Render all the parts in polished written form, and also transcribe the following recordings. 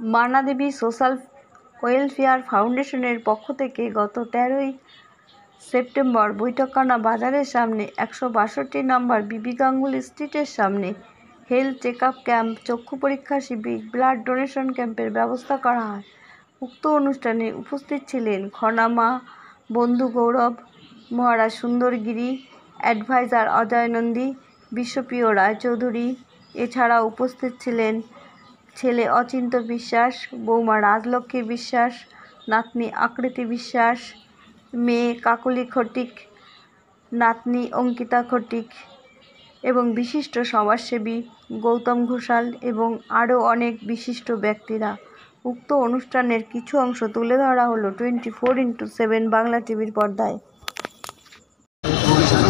মানা দেবী social welfare ফাউন্ডেশনের পক্ষ থেকে গত 13ই সেপ্টেম্বর বৈঠকখানা বাজারের সামনে 162 নম্বর বিবি গাঙ্গুলি স্ট্রিটের সামনে হেলথ চেকআপ ক্যাম্প, চক্ষু পরীক্ষা শিবির, ব্লাড ডোনেশন ক্যাম্পের ব্যবস্থা করা হয়। উক্ত অনুষ্ঠানে উপস্থিত ছিলেন খনামা বন্ধু গৌরব, মহারাজ সুন্দরগিরি, অ্যাডভাইজার অজয় নন্দী, বিশ্বপ্রিয় রায়চৌধুরী। এছাড়াও উপস্থিত ছিলেন ছেলে অচিন্ত বিশ্বাস, বৌমা রাজলক্ষ্মী বিশ্বাস, নাতনি আকৃতি বিশ্বাস, মেয়ে কাকলি খটিক, নাতনি অঙ্কিতা খটিক এবং বিশিষ্ট সমাজসেবী গৌতম ঘোষাল এবং আরও অনেক বিশিষ্ট ব্যক্তিরা। উক্ত অনুষ্ঠানের কিছু অংশ তুলে ধরা হলো 24x7 বাংলা টিভির পর্দায়।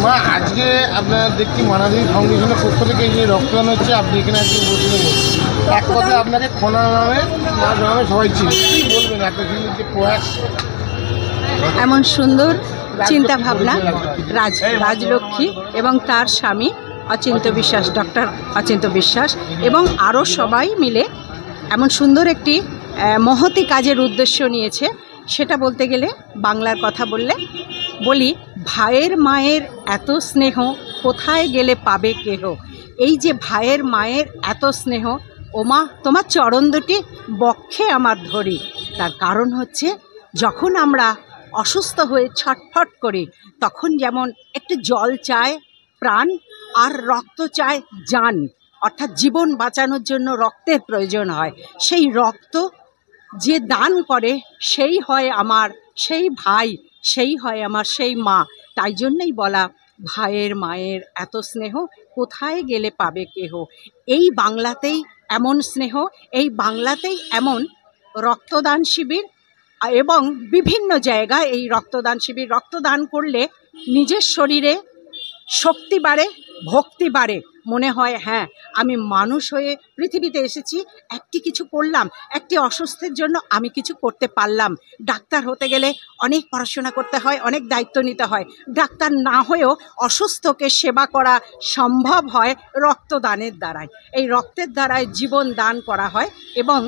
মা, আজকে আপনার দেখছি মানাদেবী ফাউন্ডেশনের পক্ষ থেকে এই যে রক্তদান হচ্ছে, আপনি এখানে আজকে বসে এক কথা আপনাকে খোনা নামে সবাই ছিল, কি বলবেন এত সুন্দর যে প্রয়াস, এমন সুন্দর চিন্তা ভাবনা রাজলক্ষ্মী এবং তার স্বামী অচিন্ত বিশ্বাস, ডক্টর অচিন্ত বিশ্বাস এবং আরও সবাই মিলে এমন সুন্দর একটি মহতি কাজের উদ্দেশ্য নিয়েছে। সেটা বলতে গেলে বাংলার কথা বলি, ভাইয়ের মায়ের এত স্নেহ কোথায় গেলে পাবে কেহ। এই যে ভাইয়ের মায়ের এত স্নেহ, ওমা তোমার চরণ দুটি বক্ষে আমার ধরি। তার কারণ হচ্ছে যখন আমরা অসুস্থ হয়ে ছটফট করি তখন যেমন একটু জল চায় প্রাণ, আর রক্ত চায় জান, অর্থাৎ জীবন বাঁচানোর জন্য রক্তের প্রয়োজন হয়। সেই রক্ত যে দান করে সেই হয় আমার সেই ভাই, সেই হয় আমার সেই মা। তাই জন্যই বলা, ভাইয়ের মায়ের এত স্নেহ কোথায় গেলে পাবে কেহ। এই বাংলাতেই এমন স্নেহ, এই বাংলাতেই এমন রক্তদান শিবির এবং বিভিন্ন জায়গায় এই রক্তদান শিবির। রক্তদান করলে নিজের শরীরে শক্তি বাড়ে, ভক্তি বাড়ে, মনে হয় হ্যাঁ আমি মানুষ হয়ে পৃথিবীতে এসেছি, একটি কিছু করলাম, একটি অসুস্থের জন্য আমি কিছু করতে পারলাম। ডাক্তার হতে গেলে অনেক পড়াশোনা করতে হয়, অনেক দায়িত্ব নিতে হয়। ডাক্তার না হয়েও অসুস্থকে সেবা করা সম্ভব হয় রক্তদানের দ্বারাই। এই রক্তের দ্বারাই জীবন দান করা হয় এবং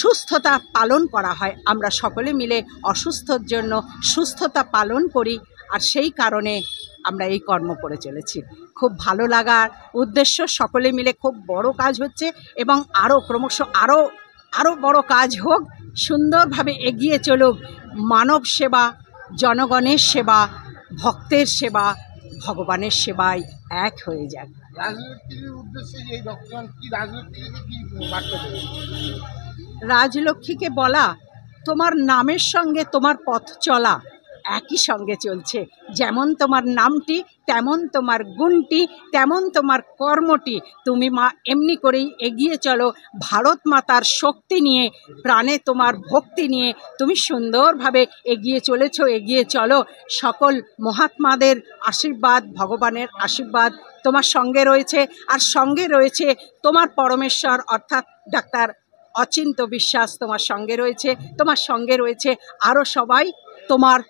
সুস্থতা পালন করা হয়। আমরা সকলে মিলে অসুস্থর জন্য সুস্থতা পালন করি, আর সেই কারণে আমরা এই কর্ম করে চলেছি। খুব ভালো লাগার উদ্দেশ্য, সকলে মিলে খুব বড় কাজ হচ্ছে এবং আরও ক্রমশ আরও বড় কাজ হোক, সুন্দরভাবে এগিয়ে চলুক। মানব সেবা, জনগণের সেবা, ভক্তের সেবা, ভগবানের সেবায় এক হয়ে যাক। রাজলক্ষ্মীর উদ্দেশ্যে এই রক্তদান কি, রাজলক্ষ্মীকে কি বার্তা দেবে? রাজলক্ষ্মীকে বলা, তোমার নামের সঙ্গে তোমার পথ চলা একই সঙ্গে চলছে। যেমন তোমার নামটি তেমন তোমার গুণটি, তেমন তোমার কর্মটি। তুমি মা এমনি করেই এগিয়ে চলো, ভারত মাতার শক্তি নিয়ে, প্রাণে তোমার ভক্তি নিয়ে তুমি সুন্দরভাবে এগিয়ে চলেছো, এগিয়ে চলো। সকল মহাত্মাদের আশীর্বাদ, ভগবানের আশীর্বাদ তোমার সঙ্গে রয়েছে, আর সঙ্গে রয়েছে তোমার পরমেশ্বর অর্থাৎ ডাক্তার অচিন্ত বিশ্বাস তোমার সঙ্গে রয়েছে, তোমার সঙ্গে রয়েছে আরও সবাই তোমার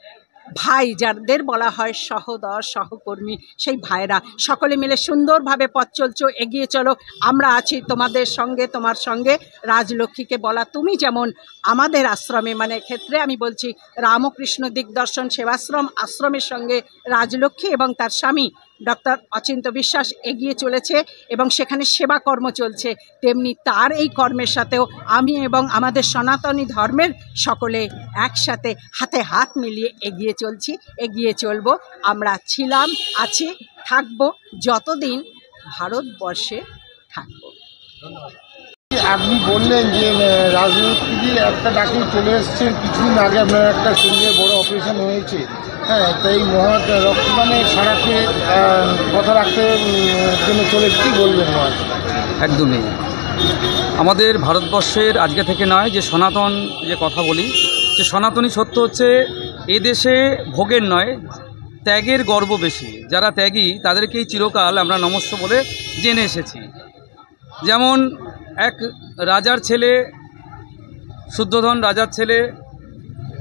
ভাই, যাদের বলা হয় সহোদর সহকর্মী, সেই ভাইরা। সকলে মিলে সুন্দরভাবে পথ চলছো, এগিয়ে চলো, আমরা আছি তোমাদের সঙ্গে, তোমার সঙ্গে। রাজলক্ষ্মীকে বলা, তুমি যেমন আমাদের আশ্রমে, মানে ক্ষেত্রে আমি বলছি রামকৃষ্ণ দিগদর্শন সেবাশ্রম আশ্রমের সঙ্গে রাজলক্ষ্মী এবং তার স্বামী ডক্টর অচিন্ত বিশ্বাস এগিয়ে চলেছে এবং সেখানে সেবা কর্ম চলছে, তেমনি তার এই কর্মের সাথেও আমি এবং আমাদের সনাতনী ধর্মের সকলে একসাথে হাতে হাত মিলিয়ে এগিয়ে চলছি, এগিয়ে চলবো। আমরা ছিলাম, আছি, থাকবো যতদিন ভারতবর্ষে থাকবো। আপনি বললেন যে রাজলক্ষ্মী একটা ডাক্তার চলে এসছেন কিছুদিন আগে, আপনার একটা শরীরে বড় অপারেশন হয়েছে, হ্যাঁ, তাই মহা রক্তদানের সারাকে কথা রাখতে জন্য চলে, কি বলবেন? একদমই আমাদের ভারতবর্ষের আজকে থেকে নয়, যে সনাতন যে কথা বলি, যে সনাতনী সত্য হচ্ছে এই দেশে ভোগের নয় ত্যাগের গর্ব বেশি। যারা ত্যাগী তাদেরকেই চিরকাল আমরা নমস্য বলে জেনে এসেছি। যেমন এক রাজার ছেলে, শুদ্ধোধন রাজার ছেলে,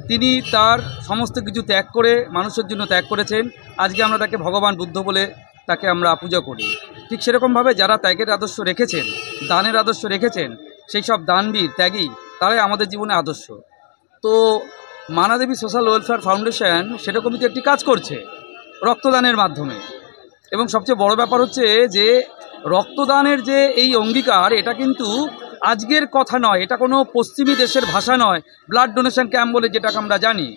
তিনি তার সমস্ত কিছু ত্যাগ করে মানুষের জন্য ত্যাগ করেছেন। আজকে আমরা তাকে ভগবান বুদ্ধ বলে তাকে আমরা পূজা করি। ঠিক সেরকমভাবে যারা ত্যাগের আদর্শ রেখেছেন, দানের আদর্শ রেখেছেন, সেই সব দানবীর ত্যাগী তারাই আমাদের জীবনে আদর্শ। তো মানাদেবী সোশ্যাল ওয়েলফেয়ার ফাউন্ডেশন সেরকমই তো একটি কাজ করছে রক্তদানের মাধ্যমে। এবং সবচেয়ে বড় ব্যাপার হচ্ছে যে রক্তদানের যে এই অঙ্গীকার, এটা কিন্তু আজকের কথা নয়, এটা কোনো পশ্চিমী দেশের ভাষা নয়। ব্লাড ডোনেশন ক্যাম্প বলে যেটাকে আমরা জানি,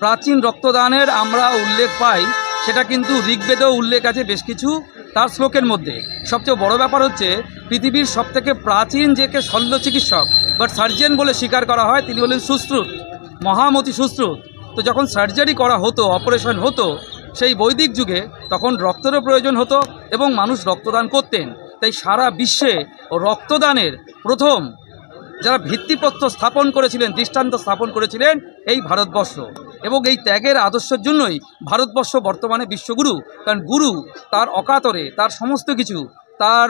প্রাচীন রক্তদানের আমরা উল্লেখ পাই, সেটা কিন্তু ঋগ্বেদেও উল্লেখ আছে বেশ কিছু তার শ্লোকের মধ্যে। সবচেয়ে বড় ব্যাপার হচ্ছে পৃথিবীর সবথেকে প্রাচীন যে শল্য চিকিৎসক বাট সার্জন বলে স্বীকার করা হয়, তিনি হলেন সুশ্রুত, মহামতি সুশ্রুত। তো যখন সার্জারি করা হতো, অপারেশন হতো সেই বৈদিক যুগে, তখন রক্তেরও প্রয়োজন হতো এবং মানুষ রক্তদান করতেন। তাই সারা বিশ্বে রক্তদানের প্রথম যারা ভিত্তিপ্রস্তর স্থাপন করেছিলেন, দৃষ্টান্ত স্থাপন করেছিলেন এই ভারতবর্ষ। এবং এই ত্যাগের আদর্শের জন্যই ভারতবর্ষ বর্তমানে বিশ্বগুরু। কারণ গুরু তার অকাতরে তার সমস্ত কিছু, তার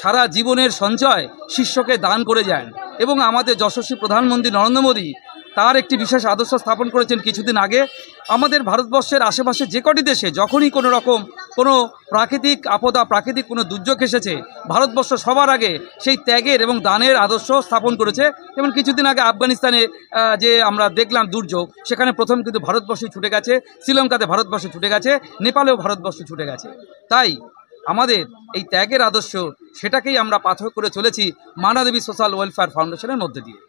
সারা জীবনের সঞ্চয় শিষ্যকে দান করে যান। এবং আমাদের যশস্বী প্রধানমন্ত্রী নরেন্দ্র মোদী তার একটি বিশেষ আদর্শ স্থাপন করেছেন কিছুদিন আগে। আমাদের ভারতবর্ষের আশেপাশে যে কটি দেশে যখনই কোনো রকম কোনো প্রাকৃতিক আপদা, প্রাকৃতিক কোনো দুর্যোগ এসেছে, ভারতবর্ষ সবার আগে সেই ত্যাগের এবং দানের আদর্শ স্থাপন করেছে। যেমন কিছুদিন আগে আফগানিস্তানে যে আমরা দেখলাম দুর্যোগ, সেখানে প্রথম কিন্তু ভারতবর্ষ ছুটে গেছে, শ্রীলঙ্কাতে ভারতবর্ষ ছুটে গেছে, নেপালেও ভারতবর্ষ ছুটে গেছে। তাই আমাদের এই ত্যাগের আদর্শ, সেটাকেই আমরা পাথর করে চলেছি মানাদেবী সোশ্যাল ওয়েলফেয়ার ফাউন্ডেশনের মধ্যে দিয়ে।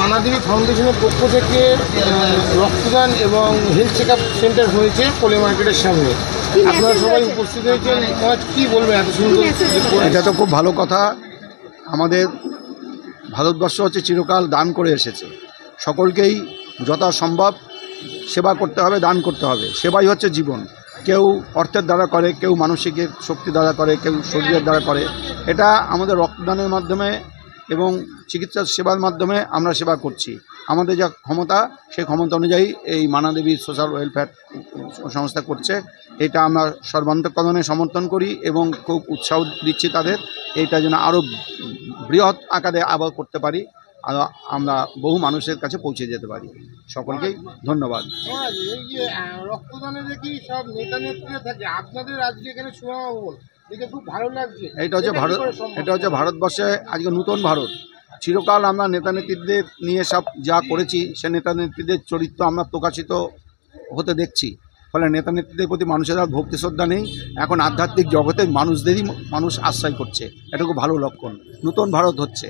মানাদেবী ফাউন্ডেশনের পক্ষ থেকে রক্তদান এবং হেলথ চেক আপ সেন্টার হয়েছে কোলে মার্কেটের সামনে। আপনারা সবাই উপস্থিত হয়েছেন, কী বলবেন এত সুন্দর? এটা তো খুব ভালো কথা। আমাদের ভারতবর্ষ হচ্ছে চিরকাল দান করে এসেছে। সকলকেই যথাসম্ভব সেবা করতে হবে, দান করতে হবে। সেবাই হচ্ছে জীবন। কেউ অর্থের দ্বারা করে, কেউ মানসিক শক্তি দ্বারা করে, কেউ শরীরের দ্বারা করে। এটা আমাদের রক্তদানের মাধ্যমে এবং চিকিৎসা সেবার মাধ্যমে আমরা সেবা করছি। আমাদের যা ক্ষমতা, সেই ক্ষমতা অনুযায়ী এই মানাদেবী সোশ্যাল ওয়েলফেয়ার সংস্থা করছে। এটা আমরা সর্বান্তকরণে সমর্থন করি এবং খুব উৎসাহ দিচ্ছি তাদের। এইটা যেন আরও বৃহৎ আকারে আবার করতে পারি, আর আমরা বহু মানুষের কাছে পৌঁছে যেতে পারি। সকলকেই ধন্যবাদ। এই যে রক্তদানের দেখি সব নেতা নেত্রীরা থাকে, আপনাদের আজকে এখানে সমাগম দেখে খুব ভালো লাগছে। এটা হচ্ছে ভারতবর্ষে আজকে নূতন ভারত। চিরকাল আমরা নেতা নেত্রীদের নিয়ে সব যা করেছি, সে নেতা নেত্রীদের চরিত্র আমরা প্রকাশিত হতে দেখছি। ফলে নেতা নেত্রীদের প্রতি মানুষের আর ভক্তি শ্রদ্ধা নেই। এখন আধ্যাত্মিক জগতের মানুষদেরই মানুষ আশ্রয় করছে। এটা খুব ভালো লক্ষণ। নূতন ভারত হচ্ছে।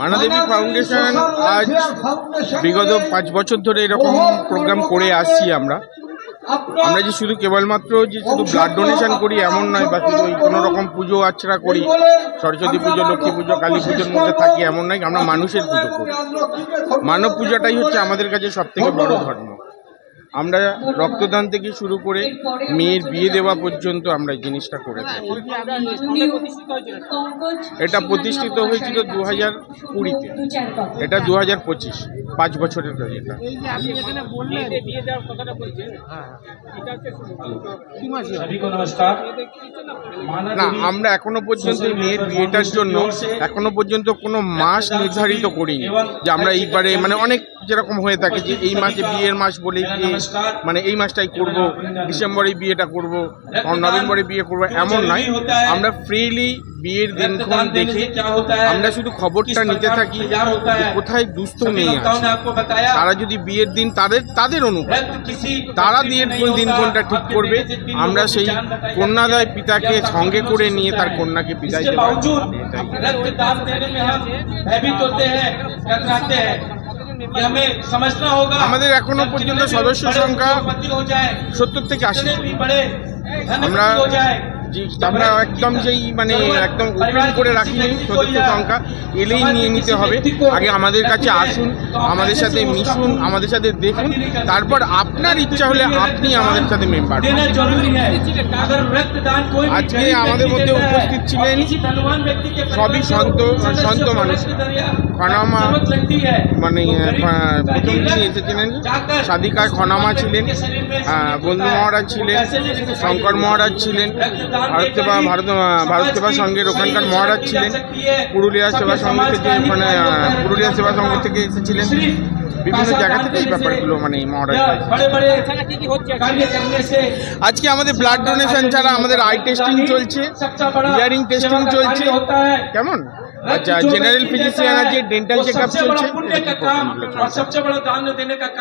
মানাদেবী ফাউন্ডেশন আজ বিগত 5 বছর ধরে এরকম প্রোগ্রাম করে আসছি। আমরা যে শুধু কেবলমাত্র যে শুধু ব্লাড ডোনেশন করি এমন নয়, বা শুধু কোনো রকম পুজো আর্চনা করি, সরস্বতী পুজো, লক্ষ্মী পুজো, কালী পুজোর মধ্যে থাকি এমন নয়। আমরা মানুষের পুজো করি। মানব পূজাটাই হচ্ছে আমাদের কাছে সবথেকে বড় ধর্ম। আমরা রক্তদান থেকে শুরু করে মেয়ের বিয়ে দেওয়া পর্যন্ত আমরা এই জিনিসটা করে থাকি। এটা প্রতিষ্ঠিত হয়েছিল 2020-তে, এটা 2025, 5 বছরের এটা। না, আমরা এখনো পর্যন্ত মেয়ের বিয়েটার জন্য এখনো পর্যন্ত কোনো মাস নির্ধারিত করিনি যে আমরা এইবারে, মানে অনেক যেরকম হয়ে থাকে যে এই মাসে বিয়ের মাস বলে মানে এই মাসটাই করব, ডিসেম্বরে বিয়েটা করব, নভেম্বরে বিয়ে করব, এমন নয়। আমরা ফ্রিলি বিয়ের দিনক্ষণ দেখে আমরা শুধু খবরটা নিতে থাকি কোথায় দুস্থ মেয়ে আছে, তারা যদি বিয়ের দিন তাদের অনুপাত তারা বিয়ের দিনক্ষণটা ঠিক করবে। আমরা সেই কন্যাদায় পিতাকে সঙ্গে করে নিয়ে তার কন্যাকে বিদায় দেব। আমাদের এখনো পর্যন্ত সদস্য সংখ্যা 70 থেকে 80। আমরা একদম একদম ওপেন করে রাখিনি সদস্য সংখ্যা। এলেই নিয়ে নিতে হবে। আগে আমাদের কাছে আসুন, আমাদের সাথে মিশুন, আমাদের সাথে দেখুন, তারপর আপনার ইচ্ছা হলে আপনি আমাদের সাথে মেম্বার। আজকে আমাদের মধ্যে উপস্থিত ছিলেন সবই সন্ত মানুষ। খনামা মানে প্রথম দিন এসেছিলেন সাদিকা খনামা ছিলেন, বন্ধু মহারাজ ছিলেন, শঙ্কর মহারাজ ছিলেন, ভারত সেবা সংঘের ওখানকার মহারাজ ছিলেন, পুরুলিয়া সেবা সংঘ থেকে পুরুলিয়া সেবা সংঘ থেকে এসেছিলেন, বিভিন্ন জায়গা থেকে এই ব্যাপারগুলো মানে মহড়ায় আজকে আমাদের ব্লাড ডোনেশন ছাড়া আমাদের আই টেস্টিং চলছে, হিয়ারিং টেস্টিং চলছে, কেমন আচ্ছা জেনারেল ফিজিশিয়ান আছে, ডেন্টাল চেক আপ চলছে।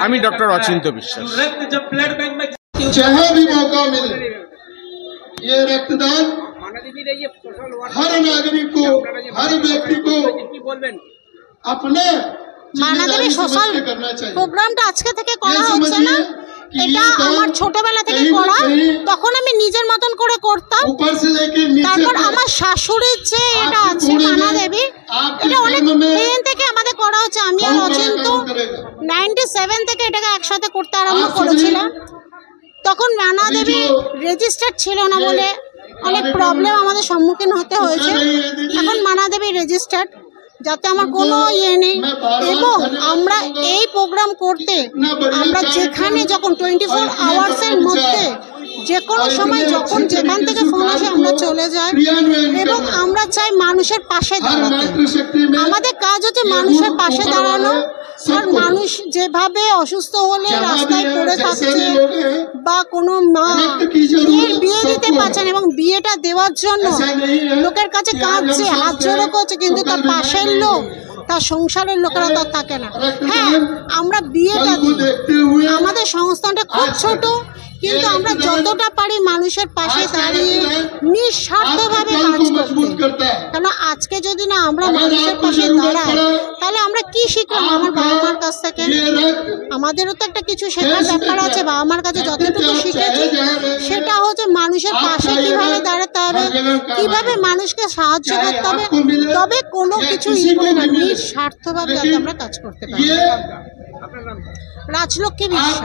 আমি ডক্টর অচিন্ত বিশ্বাস। जहाँ भी मौका मिले ये रक्तदान हर नागरिक को, हर व्यक्ति को अपने মানাদেবী সোশ্যাল প্রোগ্রামটা আজকে থেকে করা হচ্ছে না, এটা আমার ছোটবেলা থেকে করা। তখন আমি নিজের মতন করে করতাম। তারপর আমার শাশুড়ির যে এটা আছে মানাদেবী, এটা অনেক দিন থেকে আমাদের করা হচ্ছে। আমি আর অচিন্ত 97 থেকে এটাকে একসাথে করতে আরম্ভ করেছিলাম। তখন মানাদেবী রেজিস্টার্ড ছিল না বলে অনেক প্রবলেম আমাদের সম্মুখীন হতে হয়েছে। এখন মানাদেবী রেজিস্টার্ড, যাতে আমার কোনো ইয়ে নেই। এবং আমরা এই প্রোগ্রাম করতে আমরা যেখানে যখন 24 আওয়ার্সের মধ্যে যে কোনো সময় যখন যেখান থেকে ফোন আসে আমরা চলে যাই এবং আমরা চাই মানুষের পাশে দাঁড়াতে। আমাদের কাজ হচ্ছে মানুষের পাশে দাঁড়ানো। আর মানুষ যেভাবে অসুস্থ হলে রাস্তায় পড়ে থাকছে বা কোনো মা বিয়ে দিতে পারছেন এবং বিয়েটা দেওয়ার জন্য লোকের কাছে কাঁদছে, হাত জোড়ো করছে, কিন্তু তার পাশের লোক, তার সংসারের লোকেরা তো থাকে না। হ্যাঁ, আমরা বিয়েটা দিই, আমাদের সংস্থানটা খুব ছোট, কিন্তু আমরা যতটা পারি মানুষের পাশে দাঁড়িয়ে নিঃস্বার্থভাবে কাজ করতে। কারণ আজকে যদি না আমরা মানুষের পাশে দাঁড়াই তাহলে আমরা কি শিখলাম আমার বাবা মার কাছ থেকে? আমাদেরও তো একটা কিছু শেখার ব্যাপার আছে। বাবা মার কাছে যতটুকু শিখেছি সেটা হচ্ছে মানুষের পাশে কিভাবে দাঁড়াতে হবে, কিভাবে মানুষকে সাহায্য করতে হবে, তবে কোনো কিছু নিঃস্বার্থভাবে যাতে আমরা কাজ করতে পারি। রাজলক্ষ্মী বিশ্বাস।